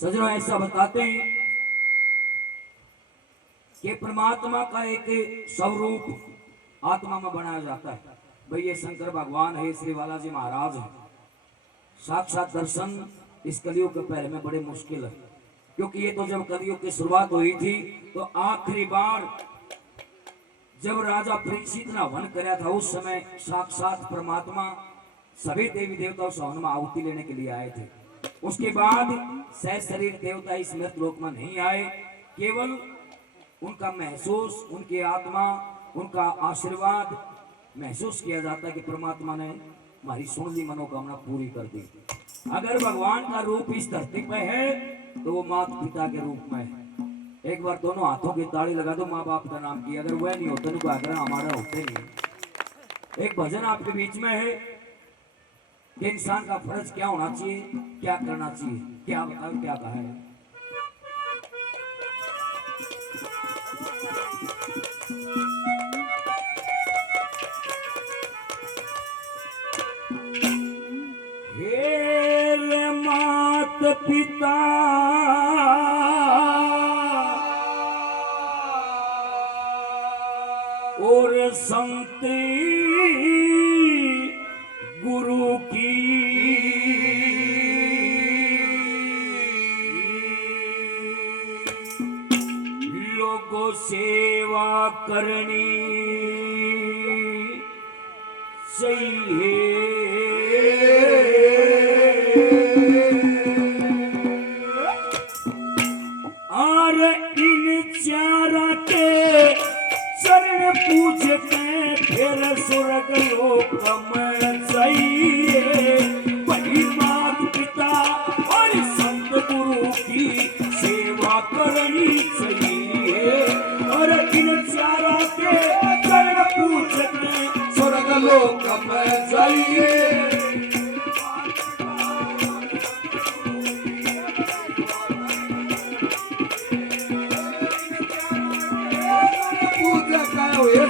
सजनों ऐसा बताते हैं कि परमात्मा का एक स्वरूप आत्मा में बनाया जाता है। भाई ये शंकर भगवान है, श्री बालाजी महाराज है। साक्षात दर्शन इस कलयुग के पहले में बड़े मुश्किल है, क्योंकि ये तो जब कलयुग की शुरुआत हुई थी तो आखिरी बार जब राजा परीक्षित ने वन कराया था, उस समय साक्षात परमात्मा सभी देवी देवताओं से हवन में आहुति लेने के लिए आए थे। उसके बाद सह शरीर देवता इस मृत लोक में नहीं आए, केवल उनका महसूस, उनकी आत्मा, उनका आशीर्वाद महसूस किया जाता है कि परमात्मा ने हमारी सुन ली मनोकामना पूरी कर दी। अगर भगवान का रूप इस धरती पे है तो वो माता पिता के रूप में है। एक बार दोनों हाथों की ताली लगा दो माँ बाप का नाम की। अगर वह नहीं होते तो आग्रह हमारा होते नहीं। एक भजन आपके बीच में है कि इंसान का फर्ज क्या होना चाहिए, क्या करना चाहिए, क्या बताओ क्या कहा है। हे मात पिता और संत गुरु की लोगों सेवा करनी चाहिए। और इन चारा के चरण पूजते फिर स्वर्ग लोक में जाइए। वही माता पिता और संत गुरु की सेवा करनी चाहिए। और इन चारा के चरण पूजते स्वर्ग लोक में जाइए।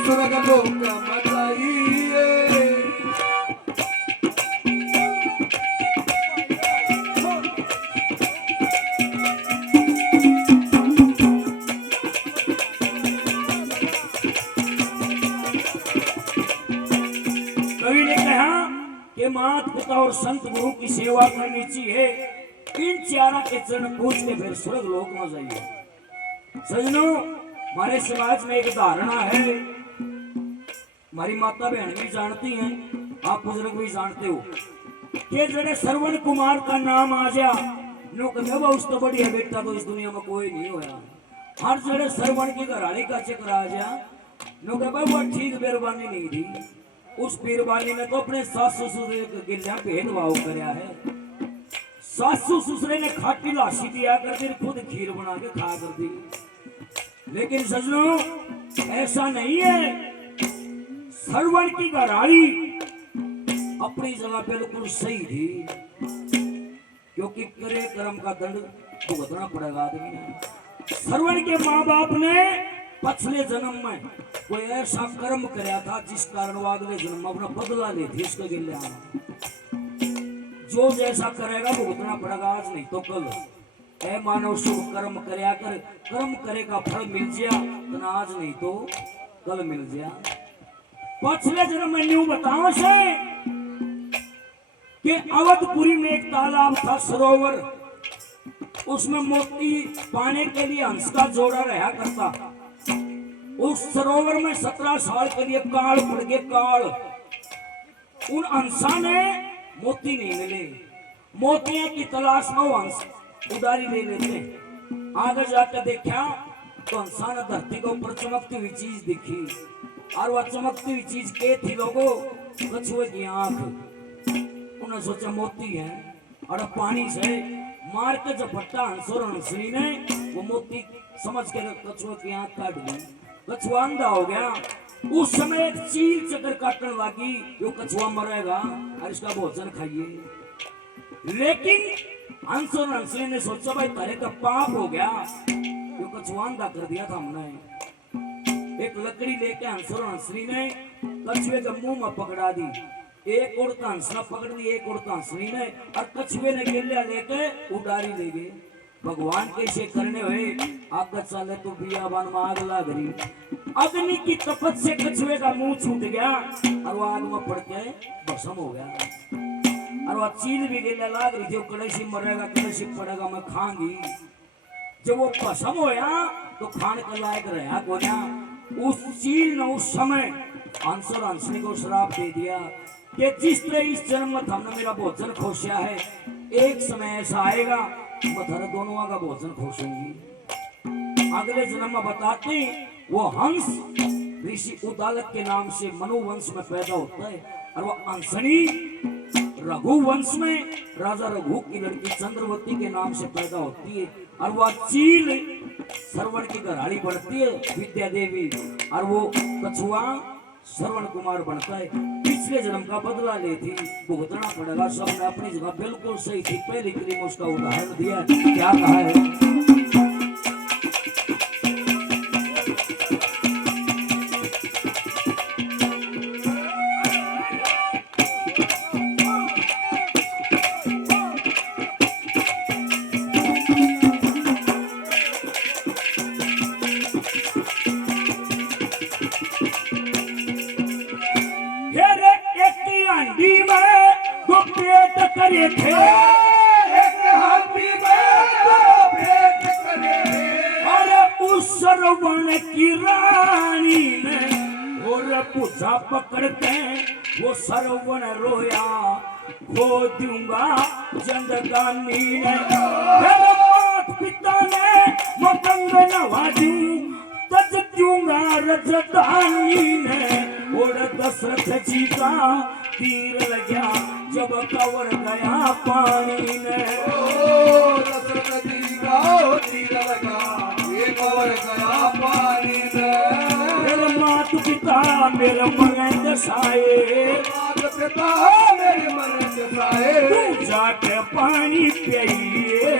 स्वर्ग लोक में जाइए। कवि ने कहा कि माता पिता और संत गुरु की सेवा करनी चाहिए। इन चारा के चरण पूछ के फिर स्वर्ग लोक में जाइए। सजनों, हमारे समाज में एक धारणा है, हमारी माता बहन भी जानती हैं, आप बुजुर्ग भी जानते हो, कि जड़े श्रवण कुमार का नाम आ जा नो कहे उस तो बढ़िया बेटा तो इस दुनिया में कोई नहीं होया। हर जड़े श्रवण की घराड़ी का चक्र आ जा नो कहे वो ठीक बेरबानी नहीं थी। उस पीरबानी ने तो अपने सासू ससुर के गिल्ला भेदभाव कराया है। सासू ससुरे ने खाटी लाशी दिया कर फिर खुद खीर बना के खा कर दी। लेकिन सजनों ऐसा नहीं है। श्रवण की घराड़ी अपनी जगह बिल्कुल सही थी, क्योंकि करे कर्म का दंड भुगतना पड़ेगा आदमी ने। श्रवण के माँ बाप ने पिछले जन्म में कोई ऐसा कर्म कराया था जिस कारण वो अगले जन्म में अपना बदला ले थी। इसके गिले जो जैसा करेगा भुगतना पड़ेगा, आज नहीं तो कल। ऐ मानव शुभ कर्म करया कर, कर्म करेगा फल मिल जा, तो आज नहीं तो कल मिल जा। पिछले जन्म में न्यू बताओ से कि अवधपुरी में एक तालाब था, सरोवर। उसमें मोती पाने के लिए हंस का जोड़ा रहा करता। उस सरोवर में 17 साल के लिए काल पड़ गए, काल। उन हंसा ने मोती नहीं मिले। मोतियों की तलाश में वो हंस उदारी ले लेते। आगे जाकर देखा तो हंसा ने धरती के ऊपर चमकती हुई चीज दिखी, और वह चमकती हुई चीज के थी लोगों? कछुए की आंख। उन्होंने सोचा मोती है, और पानी से मार के झपट्टा हंस और हंसनी ने वो मोती समझ के कछुए की आंख काट दी। कछुआ अंधा हो गया। उस समय एक चील चक्कर काटने लगी, वो कछुआ मरेगा और इसका भोजन खाइए। लेकिन हंस और हंसनी ने सोचा भाई तारे का पाप हो गया, वो कछुआ अंधा कर दिया था हमने। एक लकड़ी लेके हंस और हंसनी ने कछुए के मुंह में पकड़ा दी। एक उड़ता हंसना पकड़ दी, एक उड़ता हंसनी ने, और कछुए ने गिल्ला लेके उडारी ले गए। भगवान कैसे करने हुए आग चले तो बियाबान में आग लग रही। अग्नि की तपत से कछुए का मुंह छूट गया और वो आग में पड़ के भस्म हो गया। और वो चील भी गिरने लग रही थी, कड़ेसी मरेगा कड़ेसी पड़ेगा मैं खाऊंगी। जब वो भस्म होया तो खान के लायक रहा कोना। उस चील ने उस समय हंस और हंसनी को श्राप दे दिया कि जिस तरह इस जन्म में तुमने मेरा भोजन खोसा है, एक समय ऐसा आएगा मैं थारे दोनों का भोजन खोसूंगी। अगले जन्म में बताते वो हंस ऋषि उदालक के नाम से मनुवंश में पैदा होता है और वो हंसनी रघुवंश में राजा रघु की लड़की चंद्रवती के नाम से पैदा होती है और वह चील श्रवण की घराड़ी बनती है विद्या देवी और वो कछुआ श्रवण कुमार बनता है। पिछले जन्म का बदला लेती भुगतना पड़ेगा। सबने अपनी जगह बिल्कुल सही थी। पहली क्रीम उसका उदाहरण दिया, क्या कहा है। करे थे एक हाथी में दो भेंट करे थे। और उस सरवण की रानी ने और पूछा पकड़ते वो सरवण रोया, खो दूंगा जिंदगानी ने। मेरे मात पिता ने मतंग नवा दूं, तज दूंगा रजधानी ने। और दशरथ जी का तीर लगा जब कवर गया पानी ने। दशरथ जी का तीर लगा ये कवर गया पानी ने। मेरे मात पिता मेरे मन दसाए, मात पिता मेरे मन दसाए। तू जाके पानी पिए।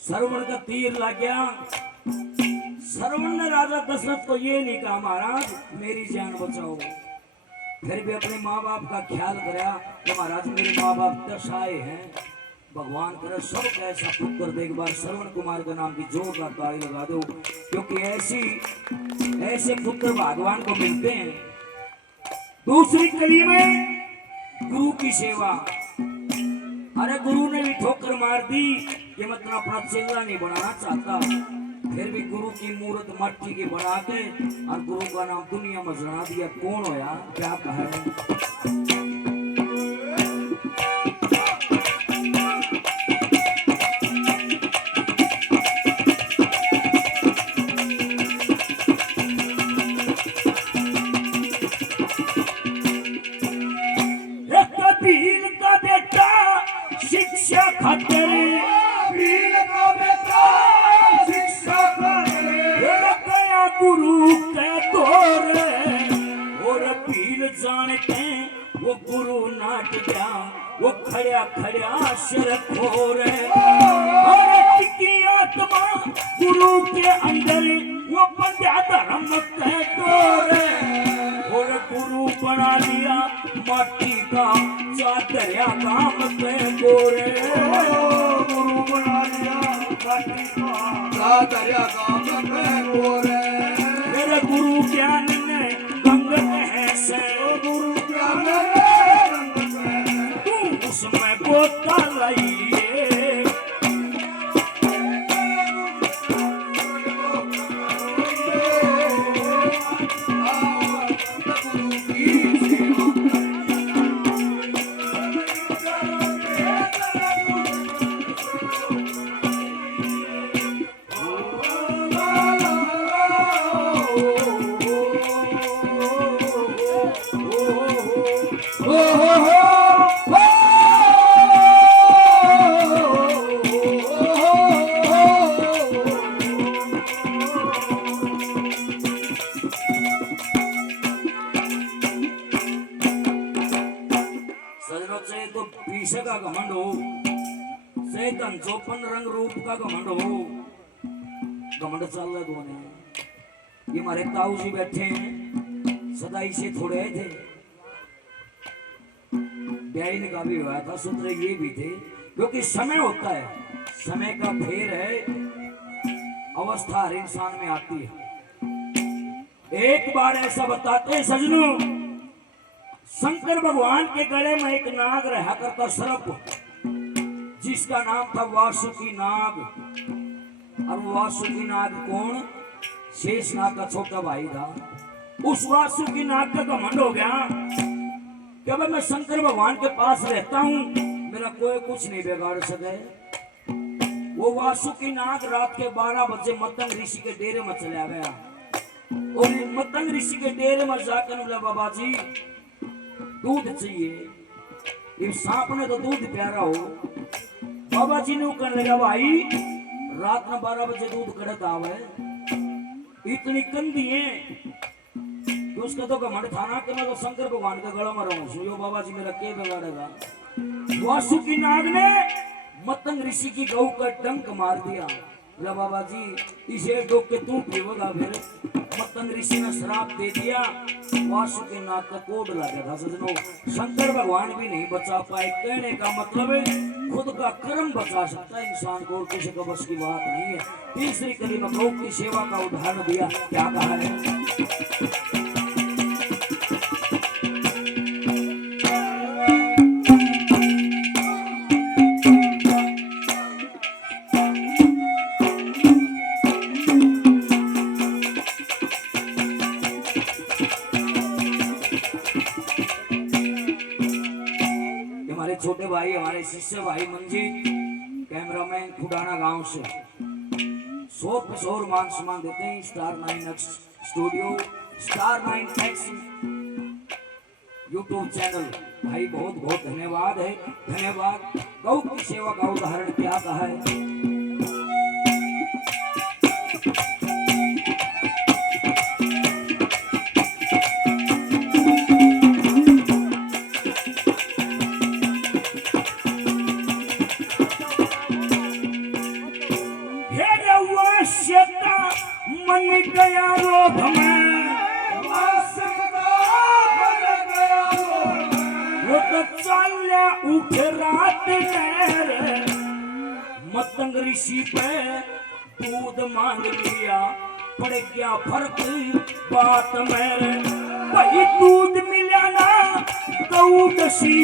सरवण का तीर लग गया। सरवण ने राजा दशरथ को ये नहीं कहा महाराज मेरी जान बचाओ, फिर भी अपने माँ बाप का ख्याल करा कि महाराज मेरे माँ बाप दशाए हैं। भगवान करे सब ऐसा पुत्र दे। एक बार श्रवण कुमार के नाम की जोरदार ताली लगा दो, क्योंकि ऐसे पुत्र भगवान को मिलते हैं। दूसरी कड़ी में गुरु की सेवा। अरे गुरु ने भी ठोकर मार दी, ये मतलब अपना चेला नहीं बनाना चाहता, फिर भी गुरु की मूर्त मट्टी की बना के और गुरु का नाम दुनिया में जना दिया। कौन होया, क्या कहा। शिक्षा खातिर पीर का बेटा शिक्षा खातिर गया गुरु के दौरे। और पीर जानते वो गुरु नाट गया, वो खड़ा खड़ा सिर खोरे। और की आत्मा गुरु के अंदर वो बंधा धर्म के दौरे। और गुरु बना दिया माटी का चादरिया काम के गोरे। गुरु बना लिया माटी का चादरिया काम के गोरे। मेरे गुरु ज्ञान ने गंग ऐसे, गुरु ज्ञान ने तू उसमें गोता लाइए। किसे का घमंड हो, चेतन चौपन रंग रूप का घमंड हो, घमंड चल रहा दोनों। ये हमारे ताऊ जी बैठे हैं, सदाई से थोड़े थे, ब्याह का भी हुआ था, सूत्र ये भी थे, क्योंकि समय होता है, समय का फेर है, अवस्था हर इंसान में आती है। एक बार ऐसा बताते हैं सजनों, शंकर भगवान के गले में एक नाग रहा करता सर्प, जिसका नाम था वासुकी नाग। और वासुकी नाग कौन? शेष नाग का छोटा भाई था। उस वासुकी नाग का घमंड हो गया कि अब मैं शंकर भगवान के पास रहता हूं, मेरा कोई कुछ नहीं बिगाड़ सके। वो वासुकी नाग रात के 12 बजे मतंग ऋषि के डेरे में चला गया और मतंग ऋषि के डेरे में जाकर बोला, बाबा जी दूध चाहिए। ये सांप ने तो दूध प्यारा हो। बाबा जी ने कहने लगा, भाई रात में 12 बजे दूध कड़त आवे, इतनी कंदी है कि उसका तो घमंड था ना कि मैं तो शंकर भगवान के गला में रहूं। यो बाबा जी मेरा के बिगाड़ेगा। वासुकी नाग ने मतंग ऋषि की गऊ का डंक मार दिया। बोला, बाबा जी इसे डोक के तू पीवेगा। फिर मतंग ऋषि ने श्राप दे दिया, वासुकी नाग का कोड लगा था। सजनों, शंकर भगवान भी नहीं बचा पाए। कहने का मतलब है खुद का कर्म बचा सकता है इंसान को, और किसी का बस की बात नहीं है। तीसरी कड़ी में गौ की सेवा का उदाहरण दिया, क्या कहा है? छोटे भाई, हमारे शिष्य भाई मंजीत, कैमरामैन खुडाना गांव से 100 किशोर मान सम्मान देते हैं। Star 9X studio, star 9X YouTube channel. भाई बहुत बहुत धन्यवाद है, धन्यवाद। गौ की सेवा का उदाहरण क्या कहा है? मन गया रोग में, वो तो चाल्या उठ रात में, मतंग ऋषि पे दूध मांग लिया, पड़ गया फर्क बात में। वही दूध मिला ना गऊ दसी,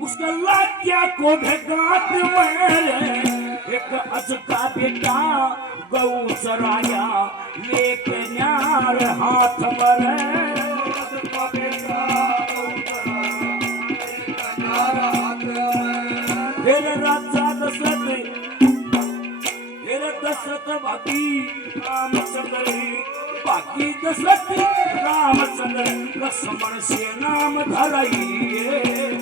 उसका लाज्ञा को भेगात में। एक अजका बेटा गऊ चराया, लेके न्यार हाथ मरे। फिर राजा दशरथ बाकी रामचंद्र, बाकी दशरथ रामचंद्र, लक्ष्मण से नाम धराइए।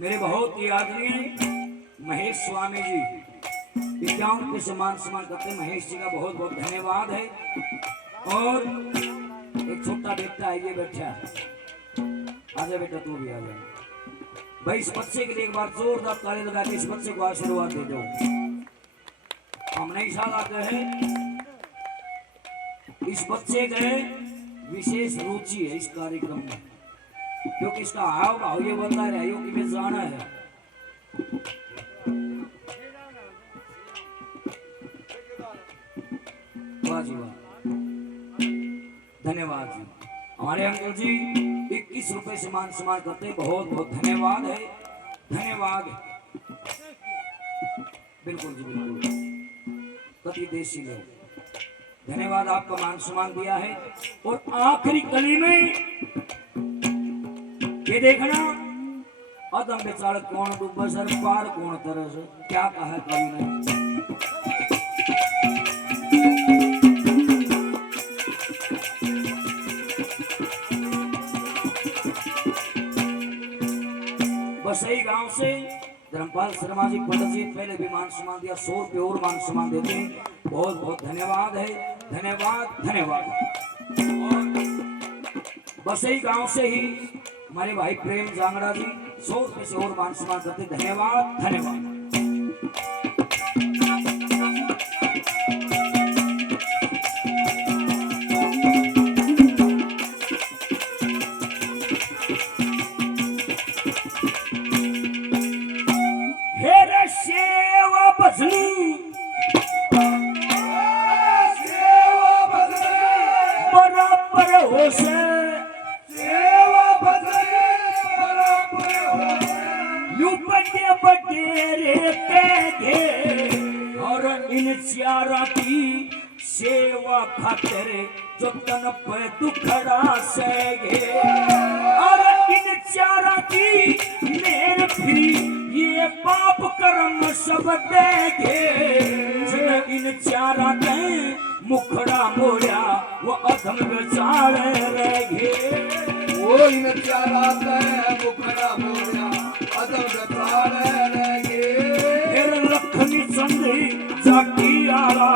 मेरे बहुत ही आदरणीय महेश स्वामी जी, विद्याओं के समान सम्मान करते। महेश जी का बहुत बहुत धन्यवाद है। और एक छोटा बेटा है, ये बैठा, आजा बेटा तू भी आ जा। भाई इस बच्चे के लिए एक बार जोरदार ताली लगा के इस बच्चे को आशीर्वाद दे दो। हम नई साल आते हैं, इस बच्चे के विशेष रुचि है इस कार्यक्रम में, क्योंकि इसका हाव भाव ये बता रहा है कि मैं जाना है। वाह जी वाह, धन्यवाद जी। हमारे अंकल जी 21 रुपए से मान सम्मान करते हैं, बहुत बहुत धन्यवाद है, धन्यवाद। बिल्कुल जी बिल्कुल, कति देशी लोग, धन्यवाद आपका मान सम्मान दिया है। और आखिरी कली में ये देखना, अदम बेचारा कौन डूबा सर पार कौन तरस, क्या कहा कवि ने? बस यही गांव से धर्मपाल शर्मा जी पंडित जी पहले भी मान सम्मान दिया, 100 रुपये और मान सम्मान देते हैं। बहुत बहुत धन्यवाद है, धन्यवाद धन्यवाद। और बस यही गांव से ही हमारे भाई प्रेम जांगड़ा जी 100 रुपये से और मान सम्मान करते, धन्यवाद धन्यवाद। हेरे सेवा बजनी सेवा भजने बराबर हो से सेवा भजने बराबर होसे यू बड़े बड़े रे और इन चारा की सेवा खातिर जो तन पे दुखड़ा सगे और इन चारा की मेर फिरी ये पाप कर्म सब देगे जिन इन चारा के मुखड़ा मोया वो अधम बेचार रहे वो इन चारा ते मुखड़ा मोया अदम बेचारे रहे फिर लखनी चंदी जाकी आला